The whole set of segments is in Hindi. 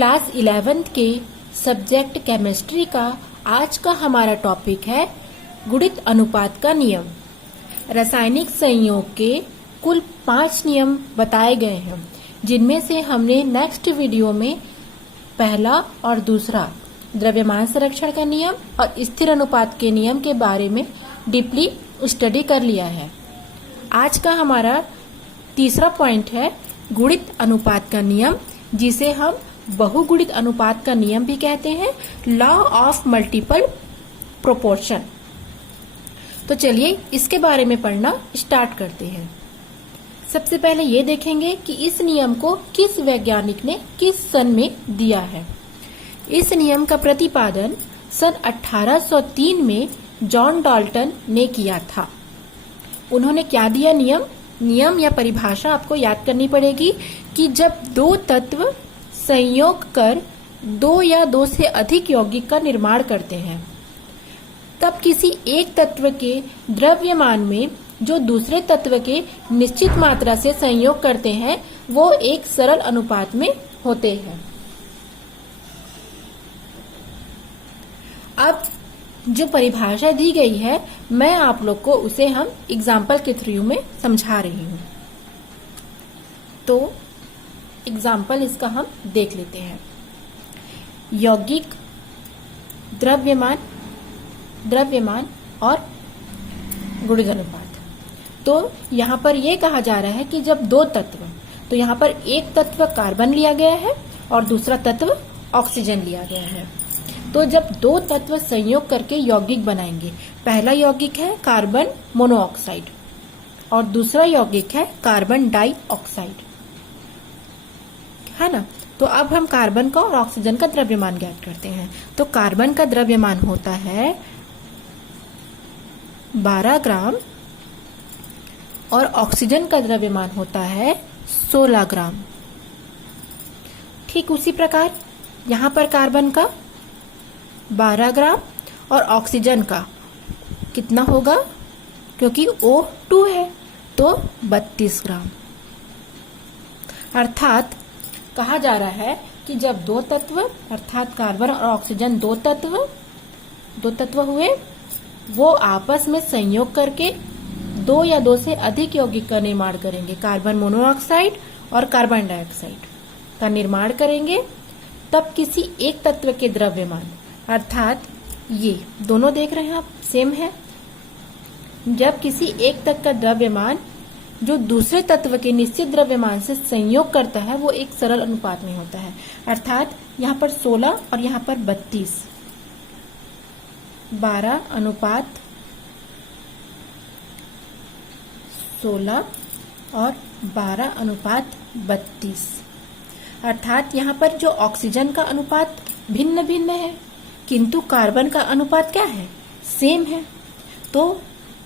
क्लास 11th के सब्जेक्ट केमिस्ट्री का आज का हमारा टॉपिक है गुणित अनुपात का नियम। रासायनिक संयोग के कुल 5 नियम बताए गए हैं, जिनमें से हमने नेक्स्ट वीडियो में पहला और दूसरा द्रव्यमान संरक्षण का नियम और स्थिर अनुपात के नियम के बारे में डीपली स्टडी कर लिया है। आज का हमारा तीसरा पॉइंट है गुणित अनुपात का नियम, जिसे हम बहुगुणित अनुपात का नियम भी कहते हैं, लॉ ऑफ मल्टीपल प्रोपोर्शन। तो चलिए इसके बारे में पढ़ना स्टार्ट करते हैं। सबसे पहले ये देखेंगे कि इस नियम को किस वैज्ञानिक ने किस सन में दिया है। इस नियम का प्रतिपादन सन 1803 में जॉन डाल्टन ने किया था। उन्होंने क्या दिया? नियम या परिभाषा आपको याद करनी पड़ेगी कि जब दो तत्व संयोग कर दो या दो से अधिक यौगिक का निर्माण करते हैं, तब किसी एक तत्व के द्रव्यमान में जो दूसरे तत्व के निश्चित मात्रा से संयोग करते हैं, वो एक सरल अनुपात में होते हैं। अब जो परिभाषा दी गई है, मैं आप लोग को उसे हम एग्जाम्पल के थ्रू में समझा रही हूँ। तो एग्जाम्पल इसका हम देख लेते हैं। यौगिक, द्रव्यमान और गुणित अनुपात। तो यहाँ पर यह कहा जा रहा है कि जब दो तत्व, तो यहाँ पर एक तत्व कार्बन लिया गया है और दूसरा तत्व ऑक्सीजन लिया गया है। तो जब दो तत्व संयोग करके यौगिक बनाएंगे, पहला यौगिक है कार्बन मोनोऑक्साइड और दूसरा यौगिक है कार्बन डाइऑक्साइड, है ना। तो अब हम कार्बन का और ऑक्सीजन का द्रव्यमान ज्ञात करते हैं। तो कार्बन का द्रव्यमान होता है 12 ग्राम और ऑक्सीजन का द्रव्यमान होता है 16 ग्राम। ठीक उसी प्रकार यहाँ पर कार्बन का 12 ग्राम और ऑक्सीजन का कितना होगा, क्योंकि O2 है तो 32 ग्राम। अर्थात कहा जा रहा है कि जब दो तत्व अर्थात कार्बन और ऑक्सीजन दो तत्व हुए, वो आपस में संयोग करके दो या दो से अधिक यौगिक का निर्माण करेंगे। कार्बन मोनोऑक्साइड और कार्बन डाइऑक्साइड का निर्माण करेंगे। तब किसी एक तत्व के द्रव्यमान, अर्थात ये दोनों देख रहे हैं आप, सेम है। जब किसी एक तत्व का द्रव्यमान जो दूसरे तत्व के निश्चित द्रव्यमान से संयोग करता है, वो एक सरल अनुपात में होता है। अर्थात यहाँ पर 16 और यहाँ पर 32, 12 अनुपात 16 और 12 अनुपात 32। अर्थात यहाँ पर जो ऑक्सीजन का अनुपात भिन्न भिन्न है, किंतु कार्बन का अनुपात क्या है? सेम है। तो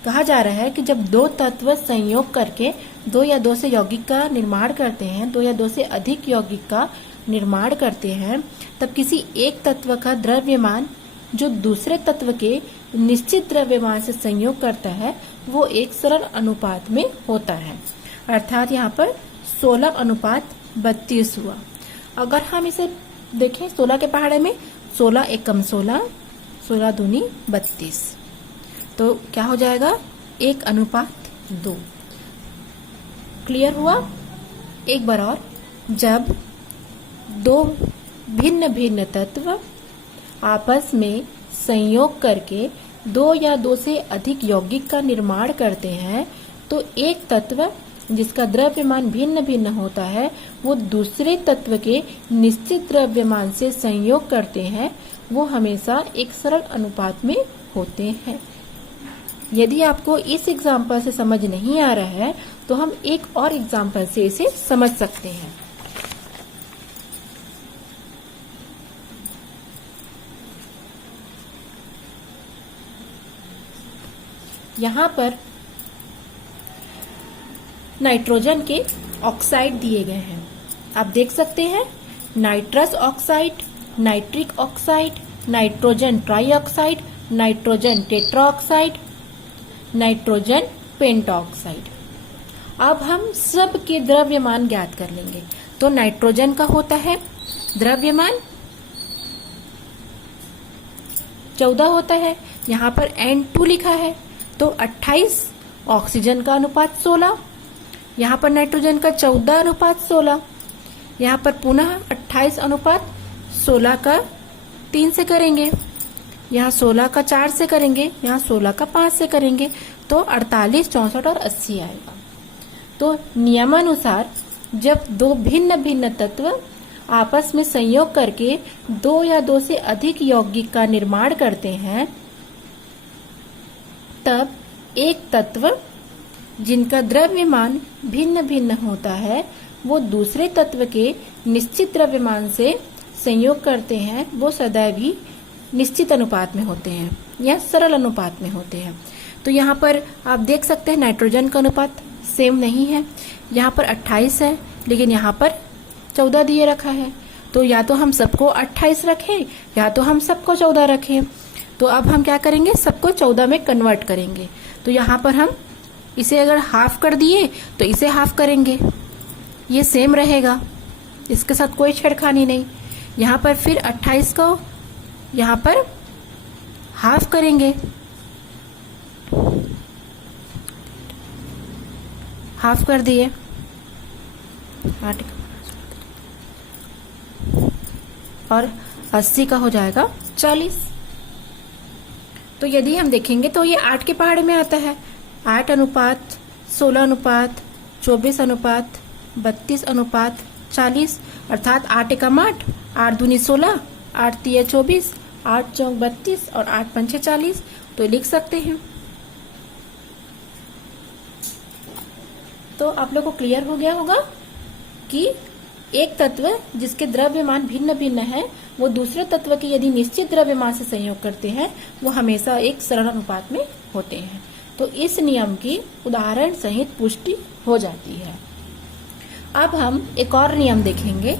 कहा जा रहा है कि जब दो तत्व संयोग करके दो या दो से यौगिक का निर्माण करते हैं, दो या दो से अधिक यौगिक का निर्माण करते हैं, तब किसी एक तत्व का द्रव्यमान जो दूसरे तत्व के निश्चित द्रव्यमान से संयोग करता है, वो एक सरल अनुपात में होता है। अर्थात यहाँ पर 16 अनुपात 32 हुआ। अगर हम इसे देखें 16 के पहाड़े में, 16 एकम 16, 16 दूनी 32, तो क्या हो जाएगा? 1 अनुपात 2। क्लियर हुआ? एक बार और, जब दो भिन्न भिन्न तत्व आपस में संयोग करके दो या दो से अधिक यौगिक का निर्माण करते हैं, तो एक तत्व जिसका द्रव्यमान भिन्न भिन्न होता है, वो दूसरे तत्व के निश्चित द्रव्यमान से संयोग करते हैं, वो हमेशा एक सरल अनुपात में होते हैं। यदि आपको इस एग्जाम्पल से समझ नहीं आ रहा है, तो हम एक और एग्जाम्पल से इसे समझ सकते हैं। यहाँ पर नाइट्रोजन के ऑक्साइड दिए गए हैं। आप देख सकते हैं, nitrous oxide, nitric oxide, nitrogen trioxide, nitrogen tetroxide, nitrogen pentoxide. अब हम सब के द्रव्यमान ज्ञात कर लेंगे। तो नाइट्रोजन का होता है द्रव्यमान 14 होता है। यहाँ पर N2 लिखा है तो 28, ऑक्सीजन का अनुपात 16, यहाँ पर नाइट्रोजन का 14 अनुपात 16, यहाँ पर पुनः 28 अनुपात 16 का 3 से करेंगे, यहाँ 16 का 4 से करेंगे, यहाँ 16 का 5 से करेंगे तो 48, 64 और 80 आएगा। तो नियमानुसार जब दो भिन्न भिन्न तत्व आपस में संयोग करके दो या दो से अधिक यौगिक का निर्माण करते हैं, तब एक तत्व जिनका द्रव्यमान भिन्न भिन्न होता है वो दूसरे तत्व के निश्चित द्रव्यमान से संयोग करते हैं, वो सदैव ही निश्चित अनुपात में होते हैं या सरल अनुपात में होते हैं। तो यहाँ पर आप देख सकते हैं नाइट्रोजन का अनुपात सेम नहीं है, यहाँ पर 28 है लेकिन यहाँ पर 14 दिए रखा है। तो या तो हम सबको 28 रखें या तो हम सबको 14 रखें। तो अब हम क्या करेंगे, सबको 14 में कन्वर्ट करेंगे। तो यहाँ पर हम इसे अगर हाफ कर दिए तो इसे हाफ करेंगे, ये सेम रहेगा, इसके साथ कोई छेड़खानी नहीं। यहाँ पर फिर 28 को यहाँ पर हाफ करेंगे, हाफ कर दिए, और 80 का हो जाएगा 40। तो यदि हम देखेंगे तो ये 8 के पहाड़े में आता है। 8 अनुपात 16 अनुपात 24 अनुपात 32 अनुपात 40, अर्थात 8 एकम 8, 8 दूनी 16, 8 तिया 24, 8 चौक 32 और 8 पंचे 40। तो लिख सकते हैं। तो आप लोग को क्लियर हो गया होगा कि एक तत्व जिसके द्रव्यमान भिन्न भिन्न है वो दूसरे तत्व के यदि निश्चित द्रव्यमान से संयोग करते हैं वो हमेशा एक सरल अनुपात में होते हैं। तो इस नियम की उदाहरण सहित पुष्टि हो जाती है। अब हम एक और नियम देखेंगे,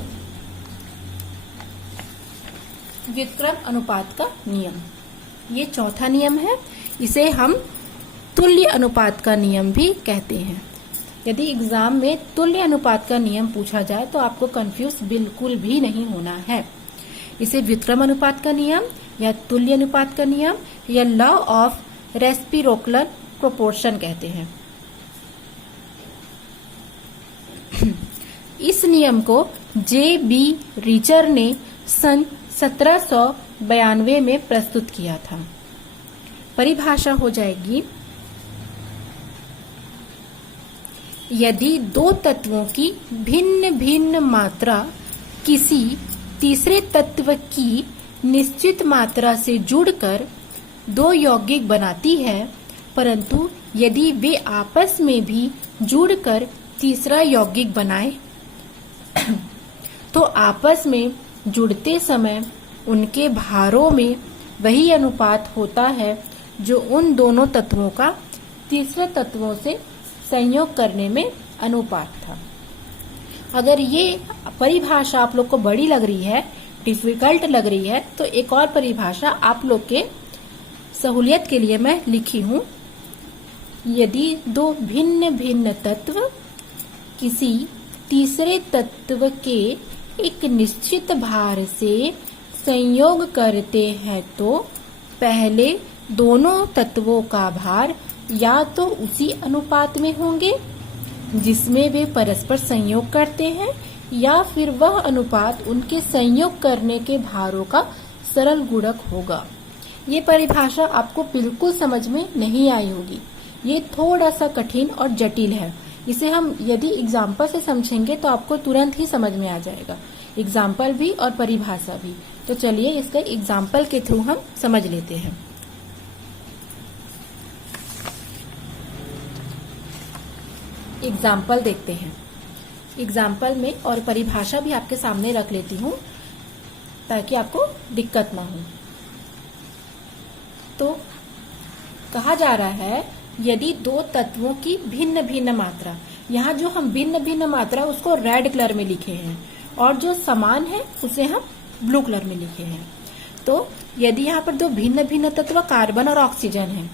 व्युत्क्रम अनुपात का नियम। ये चौथा नियम है, इसे हम तुल्य अनुपात का नियम भी कहते हैं। यदि एग्जाम में तुल्य अनुपात का नियम पूछा जाए तो आपको कंफ्यूज बिल्कुल भी नहीं होना है। इसे व्युत्क्रम अनुपात का नियम या तुल्य अनुपात का नियम या लॉ ऑफ रेसिप्रोकल प्रोपोर्शन कहते हैं। इस नियम को जे.बी. रीचर ने सन 1792 में प्रस्तुत किया था। परिभाषा हो जाएगी, यदि दो तत्वों की भिन्न भिन्न मात्रा किसी तीसरे तत्व की निश्चित मात्रा से जुड़कर दो यौगिक बनाती है, परंतु यदि वे आपस में भी जुड़कर तीसरा यौगिक बनाए तो आपस में जुड़ते समय उनके भारों में वही अनुपात होता है जो उन दोनों तत्वों का तीसरे तत्वों से संयोग करने में अनुपात था। अगर ये परिभाषा आप लोग को बड़ी लग रही है, डिफिकल्ट लग रही है, तो एक और परिभाषा आप लोग के सहूलियत के लिए मैं लिखी हूँ। यदि दो भिन्न भिन्न तत्व किसी तीसरे तत्व के एक निश्चित भार से संयोग करते हैं तो पहले दोनों तत्वों का भार या तो उसी अनुपात में होंगे जिसमें वे परस्पर संयोग करते हैं, या फिर वह अनुपात उनके संयोग करने के भारों का सरल गुणक होगा। ये परिभाषा आपको बिल्कुल समझ में नहीं आई होगी, ये थोड़ा सा कठिन और जटिल है। इसे हम यदि एग्जाम्पल से समझेंगे तो आपको तुरंत ही समझ में आ जाएगा, एग्जाम्पल भी और परिभाषा भी। तो चलिए इसका एग्जाम्पल के थ्रू हम समझ लेते हैं। एग्जाम्पल देखते हैं। एग्जाम्पल में और परिभाषा भी आपके सामने रख लेती हूँ ताकि आपको दिक्कत ना हो। तो कहा जा रहा है, यदि दो तत्वों की भिन्न भिन्न मात्रा, यहाँ जो हम भिन्न भिन्न मात्रा उसको रेड कलर में लिखे हैं और जो समान है उसे हम ब्लू कलर में लिखे हैं। तो यदि यहाँ पर दो भिन्न भिन्न तत्व कार्बन और ऑक्सीजन है,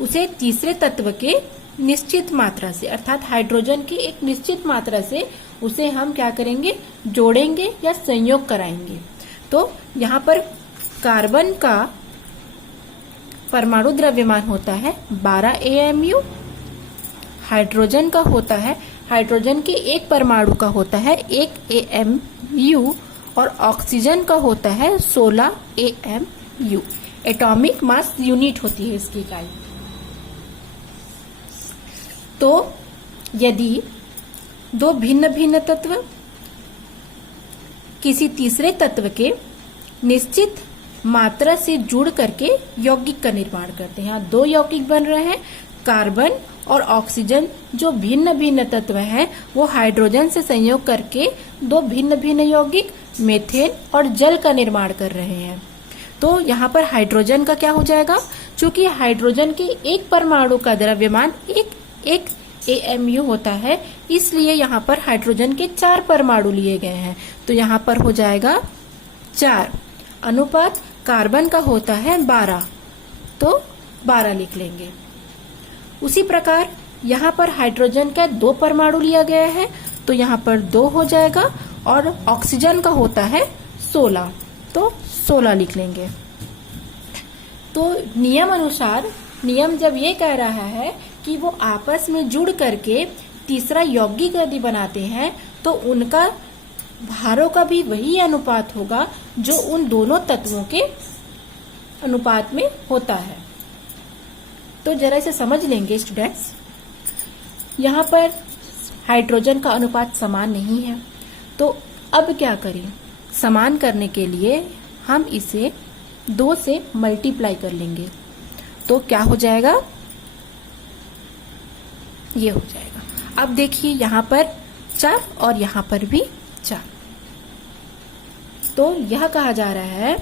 उसे तीसरे तत्व के निश्चित मात्रा से अर्थात हाइड्रोजन की एक निश्चित मात्रा से उसे हम क्या करेंगे, जोड़ेंगे या संयोग कराएंगे। तो यहाँ पर कार्बन का परमाणु द्रव्यमान होता है 12 AMU, हाइड्रोजन का होता है, हाइड्रोजन के एक परमाणु का होता है 1 AMU और ऑक्सीजन का होता है 16 AMU। एटॉमिक मास यूनिट होती है इसकी इकाई। तो यदि दो भिन्न भिन्न तत्व किसी तीसरे तत्व के निश्चित मात्रा से जुड़ करके यौगिक का निर्माण करते हैं, यहाँ दो यौगिक बन रहे हैं, कार्बन और ऑक्सीजन जो भिन्न भिन्न तत्व हैं वो हाइड्रोजन से संयोग करके दो भिन्न भिन्न यौगिक मीथेन और जल का निर्माण कर रहे हैं। तो यहाँ पर हाइड्रोजन का क्या हो जाएगा, चूंकि हाइड्रोजन के एक परमाणु का द्रव्यमान एक AMU होता है, इसलिए यहाँ पर हाइड्रोजन के 4 परमाणु लिए गए हैं। तो यहाँ पर हो जाएगा 4 अनुपात कार्बन का होता है 12, तो 12 लिख लेंगे। उसी प्रकार यहाँ पर हाइड्रोजन का 2 परमाणु लिया गया है, तो यहाँ पर 2 हो जाएगा और ऑक्सीजन का होता है 16, तो 16 लिख लेंगे। तो नियम अनुसार, नियम जब ये कह रहा है कि वो आपस में जुड़ करके तीसरा यौगिक यदि बनाते हैं तो उनका भारों का भी वही अनुपात होगा जो उन दोनों तत्वों के अनुपात में होता है। तो जरा इसे समझ लेंगे स्टूडेंट्स। यहाँ पर हाइड्रोजन का अनुपात समान नहीं है, तो अब क्या करें, समान करने के लिए हम इसे 2 से मल्टीप्लाई कर लेंगे। तो क्या हो जाएगा, ये हो जाएगा। अब देखिए यहाँ पर 4 और यहाँ पर भी 4। तो यह कहा जा रहा है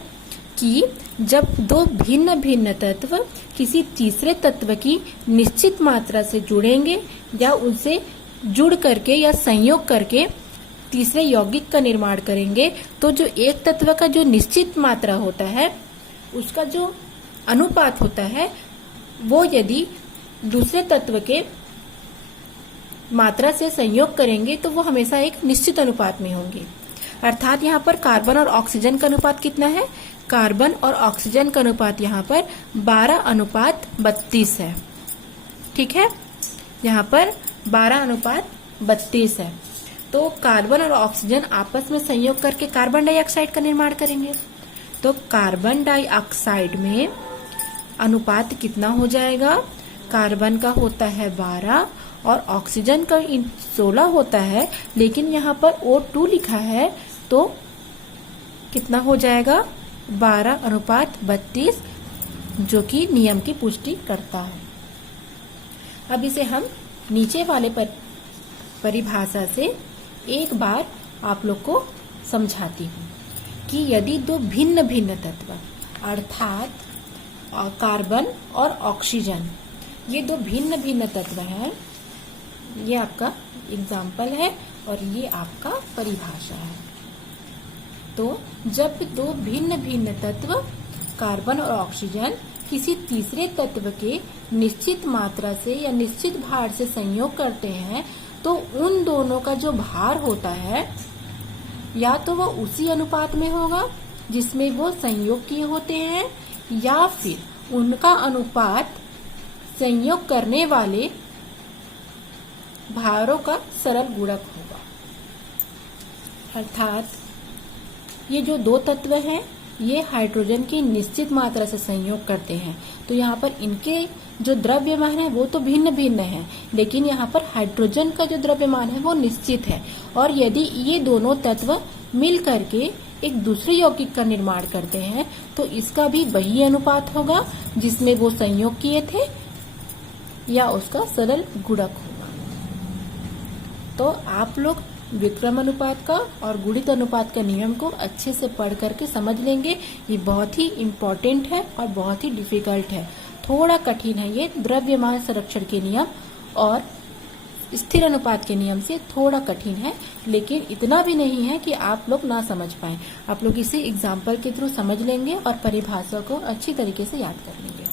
कि जब दो भिन्न भिन्न तत्व किसी तीसरे तत्व की निश्चित मात्रा से जुड़ेंगे या उनसे जुड़ करके या संयोग करके तीसरे यौगिक का निर्माण करेंगे, तो जो एक तत्व का जो निश्चित मात्रा होता है उसका जो अनुपात होता है वो यदि दूसरे तत्व के मात्रा से संयोग करेंगे तो वो हमेशा एक निश्चित अनुपात में होंगे। अर्थात यहाँ पर कार्बन और ऑक्सीजन का अनुपात कितना है, कार्बन और ऑक्सीजन का अनुपात यहाँ पर 12:32 है। ठीक है, यहाँ पर 12:32 है। तो कार्बन और ऑक्सीजन आपस में संयोग करके कार्बन डाइऑक्साइड का निर्माण करेंगे। तो कार्बन डाइऑक्साइड में अनुपात कितना हो जाएगा, कार्बन का होता है 12 और ऑक्सीजन का 16 होता है, लेकिन यहाँ पर O2 लिखा है तो कितना हो जाएगा 12:32, जो कि नियम की पुष्टि करता है। अब इसे हम नीचे वाले परिभाषा से एक बार आप लोग को समझाती हूँ कि यदि दो भिन्न भिन्न तत्व अर्थात कार्बन और ऑक्सीजन, ये दो भिन्न भिन्न तत्व हैं, ये आपका एग्जाम्पल है और ये आपका परिभाषा है। तो जब दो भिन्न भिन्न तत्व कार्बन और ऑक्सीजन किसी तीसरे तत्व के निश्चित मात्रा से या निश्चित भार से संयोग करते हैं तो उन दोनों का जो भार होता है या तो वो उसी अनुपात में होगा जिसमें वो संयोग किए होते हैं, या फिर उनका अनुपात संयोग करने वाले भारों का सरल गुणक होगा। अर्थात ये जो दो तत्व हैं ये हाइड्रोजन की निश्चित मात्रा से संयोग करते हैं, तो यहाँ पर इनके जो द्रव्यमान है वो तो भिन्न भिन्न है, लेकिन यहाँ पर हाइड्रोजन का जो द्रव्यमान है वो निश्चित है। और यदि ये दोनों तत्व मिल करके एक दूसरे यौगिक का निर्माण करते हैं तो इसका भी वही अनुपात होगा जिसमें वो संयोग किए थे या उसका सरल गुणक होगा। तो आप लोग विक्रम अनुपात का और गुणित अनुपात का नियम को अच्छे से पढ़ करके समझ लेंगे। ये बहुत ही इम्पोर्टेंट है और बहुत ही डिफिकल्ट है, थोड़ा कठिन है। ये द्रव्यमान संरक्षण के नियम और स्थिर अनुपात के नियम से थोड़ा कठिन है, लेकिन इतना भी नहीं है कि आप लोग ना समझ पाए। आप लोग इसे एग्जाम्पल के थ्रू समझ लेंगे और परिभाषा को अच्छी तरीके से याद कर लेंगे।